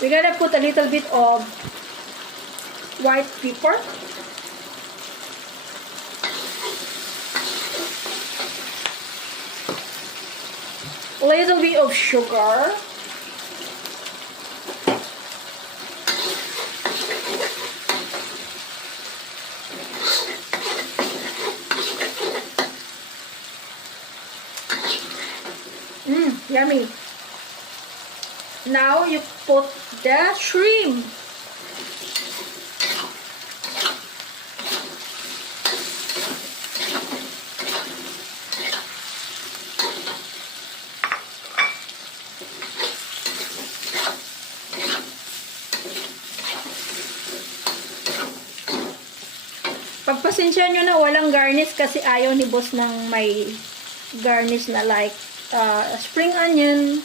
We're gonna put a little bit of white pepper. A little bit of sugar. Yummy. Now you put the shrimp. Pagpasensya nyo na walang garnish kasi ayaw ni boss ng may garnish na like spring onion,